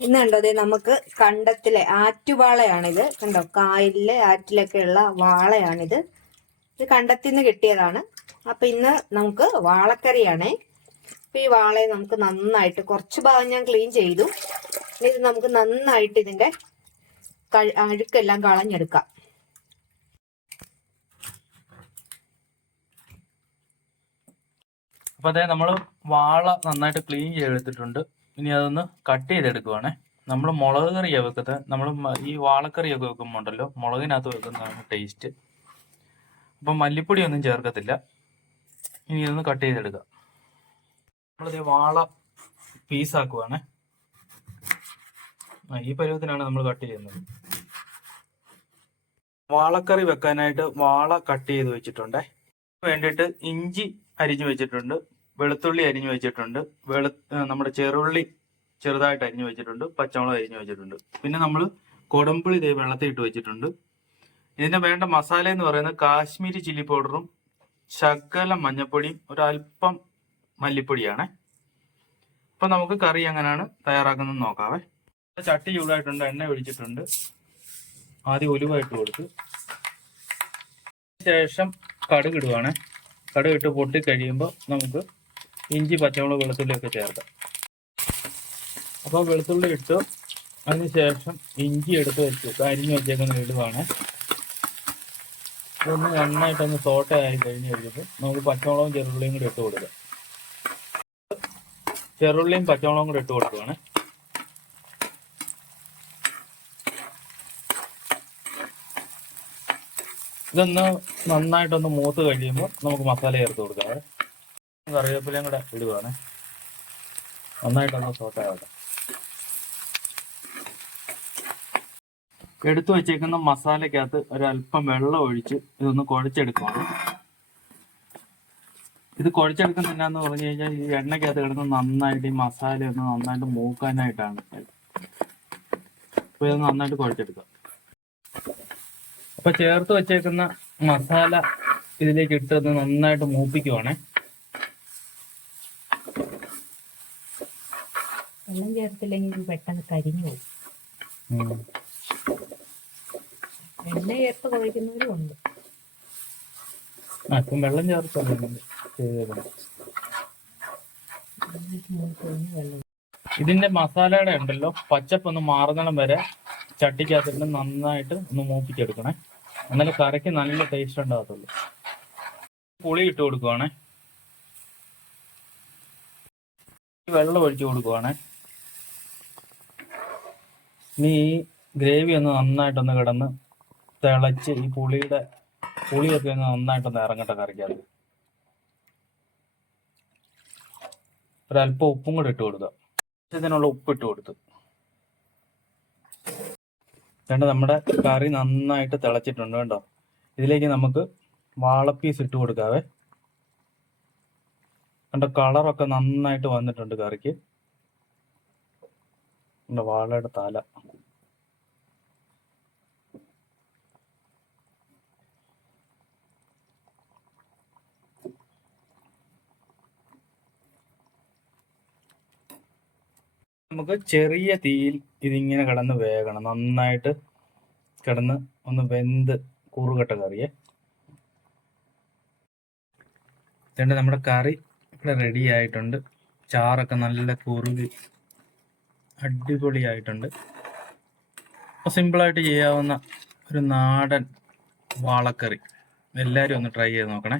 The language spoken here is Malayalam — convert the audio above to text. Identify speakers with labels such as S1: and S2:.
S1: ഇന്ന് കണ്ടോ അതെ നമുക്ക് കണ്ടത്തിലെ ആറ്റുവാളയാണിത്. കണ്ടോ? കായലിലെ ആറ്റിലൊക്കെ ഉള്ള വാളയാണിത്. ഇത് കണ്ടത്തിൽ നിന്ന് കിട്ടിയതാണ്. അപ്പൊ ഇന്ന് നമുക്ക് വാളക്കറിയാണേ. അപ്പൊ ഈ വാളയെ നമുക്ക് നന്നായിട്ട് കുറച്ച് ഭാഗം ഞാൻ ക്ലീൻ ചെയ്തു. ഇത് നമുക്ക് നന്നായിട്ട് ഇതിന്റെ അഴുക്കെല്ലാം കളഞ്ഞെടുക്കാം.
S2: അപ്പൊ അതെ നമ്മൾ വാള നന്നായിട്ട് ക്ലീൻ ചെയ്തെടുത്തിട്ടുണ്ട്. ഇനി അതൊന്ന് കട്ട് ചെയ്തെടുക്കുവാണേ. നമ്മൾ മുളക് കറിയാണ് വെക്കുന്നത് നമ്മൾ ഈ വാളക്കറിയൊക്കെ വെക്കുമ്പോൾ ഉണ്ടല്ലോ മുളകിനകത്ത് വെക്കുന്നതാണ് ടേസ്റ്റ് അപ്പം മല്ലിപ്പൊടി ഒന്നും ചേർക്കത്തില്ല. ഇനി ഇതൊന്ന് കട്ട് ചെയ്തെടുക്കുക നമ്മളിത് വാള പീസാക്കുവാണേ ഈ പരുവത്തിനാണ് നമ്മൾ കട്ട് ചെയ്യുന്നത്. വാളക്കറി വെക്കാനായിട്ട് വാള കട്ട് ചെയ്ത് വെച്ചിട്ടുണ്ടേ. വേണ്ടിയിട്ട് ഇഞ്ചി അരിഞ്ഞു വെച്ചിട്ടുണ്ട്. വെളുത്തുള്ളി അരിഞ്ഞു വെച്ചിട്ടുണ്ട്. വെളു നമ്മുടെ ചെറുള്ളി ചെറുതായിട്ട് അരിഞ്ഞു വെച്ചിട്ടുണ്ട്. പച്ചമുളക് അരിഞ്ഞു വെച്ചിട്ടുണ്ട്. പിന്നെ നമ്മൾ കൊടമ്പുളി ഇതേ വെള്ളത്തിൽ ഇട്ട് വെച്ചിട്ടുണ്ട്. ഇതിന് വേണ്ട മസാല എന്ന് പറയുന്നത് കാശ്മീരി ചില്ലി പൗഡറും ശകല മഞ്ഞപ്പൊടിയും ഒരല്പം മല്ലിപ്പൊടിയാണ്. അപ്പൊ നമുക്ക് കറി എങ്ങനെയാണ് തയ്യാറാക്കുന്നത് നോക്കാവേ. ചട്ടി ചൂടായിട്ടുണ്ട് എണ്ണ ഒഴിച്ചിട്ടുണ്ട്. ആദ്യം ഉലുവായിട്ട് കൊടുത്ത് ശേഷം കടുക് ഇടുവാണ്. കടുക് ഇട്ട് പൊട്ടി കഴിയുമ്പോൾ നമുക്ക് ഇഞ്ചി പച്ചമുളക് വെളുത്തുള്ളി ഒക്കെ ചേർക്കാം അപ്പോൾ വെളുത്തുള്ളി ഇട്ടു. അതിനുശേഷം ഇഞ്ചി എടുത്ത് വെച്ചു. അരിഞ്ഞ് വെച്ചേക്കുന്ന ഇടുവാണ്. ഇതൊന്ന് നന്നായിട്ടൊന്ന് സോട്ട ആയി കഴിഞ്ഞ് കഴിയുമ്പോൾ നമുക്ക് പച്ചമുളകും ചെറുള്ളിയും കൂടി ഇട്ട് കൊടുക്കാം. ചെറുള്ളിയും പച്ചമുളകും കൂടി ഇട്ട് കൊടുക്കുവാണ്. ഇതൊന്ന് നന്നായിട്ടൊന്ന് മൂത്ത് കഴിയുമ്പോൾ നമുക്ക് മസാല ചേർത്ത് കൊടുക്കാം. കറിവേപ്പിലയും കൂടെ ഇടുവാണ്. നന്നായിട്ടൊന്ന് സോട്ടാകട്ടെ എടുത്തു വെച്ചേക്കുന്ന മസാലക്കകത്ത് ഒരല്പം വെള്ളം ഒഴിച്ച് ഇതൊന്ന് കുഴച്ചെടുക്കുവാണ്. ഇത് കുഴച്ചെടുക്കുന്ന എന്നാന്ന് പറഞ്ഞു കഴിഞ്ഞാൽ ഈ എണ്ണക്കകത്ത് കിടന്ന് നന്നായിട്ട് ഈ മസാല ഒന്ന് നന്നായിട്ട് മൂക്കാനായിട്ടാണ്. അപ്പൊ ഇത് നന്നായിട്ട് കുഴച്ചെടുക്കാം. അപ്പൊ ചേർത്ത് വെച്ചേക്കുന്ന മസാല ഇതിലേക്ക് ഇട്ടത് നന്നായിട്ട് മൂപ്പിക്കുവാണേ
S1: വെള്ളം ചേർത്തില്ലെങ്കിൽ പെട്ടെന്ന് കരിഞ്ഞു പോകും. എണ്ണ ചേർത്ത് കുഴക്കുന്നവരും ഉണ്ട്.
S2: വെള്ളം
S1: ചേർത്ത്
S2: ഇതിന്റെ മസാലയുടെ ഉണ്ടല്ലോ. പച്ചപ്പ് ഒന്ന് മാറുന്നിടം വരെ ചട്ടിക്കകത്തിട്ട് നന്നായിട്ട് ഒന്ന് മൂപ്പിച്ചെടുക്കണേ. എന്നാലും കറിക്ക് നല്ല ടേസ്റ്റ് ഉണ്ടാകത്തുള്ളൂ. പുളി ഇട്ട് കൊടുക്കുവാണേ. വെള്ളം ഒഴിച്ചു കൊടുക്കുവാണേ. ഇനി ഈ ഗ്രേവി ഒന്ന് നന്നായിട്ടൊന്ന് കിടന്ന് തിളച്ച് ഈ പുളിയുടെ പുളിയൊക്കെ ഒന്ന് നന്നായിട്ടൊന്ന് ഇറങ്ങട്ടെ കറിക്കകത്ത്. ഒരല്പം ഉപ്പും കൂടെ ഇട്ട് കൊടുക്കുക ഇതിനുള്ള ഉപ്പ് ഇട്ട് കൊടുത്തു. വേണ്ട നമ്മുടെ കറി നന്നായിട്ട് തിളച്ചിട്ടുണ്ട് കേട്ടോ. ഇതിലേക്ക് നമുക്ക് വാളപ്പീസ് ഇട്ട് കൊടുക്കാവേ. കണ്ട കളറൊക്കെ നന്നായിട്ട് വന്നിട്ടുണ്ട് കറിക്ക്. കണ്ടോ വാളയുടെ തല. നമുക്ക് ചെറിയ തീയിൽ ഇതിങ്ങനെ കിടന്ന് വേകണം. നന്നായിട്ട് കിടന്ന് ഒന്ന് വെന്ത് കൂറുകെട്ട കറിയെ. ഇതുകൊണ്ട് നമ്മുടെ കറി ഇവിടെ റെഡി ആയിട്ടുണ്ട്. ചാറൊക്കെ നല്ല കുറുകി അടിപൊളിയായിട്ടുണ്ട്. അപ്പോൾ സിമ്പിളായിട്ട് ചെയ്യാവുന്ന ഒരു നാടൻ വാളക്കറി. എല്ലാവരും ഒന്ന് ട്രൈ ചെയ്ത് നോക്കണേ.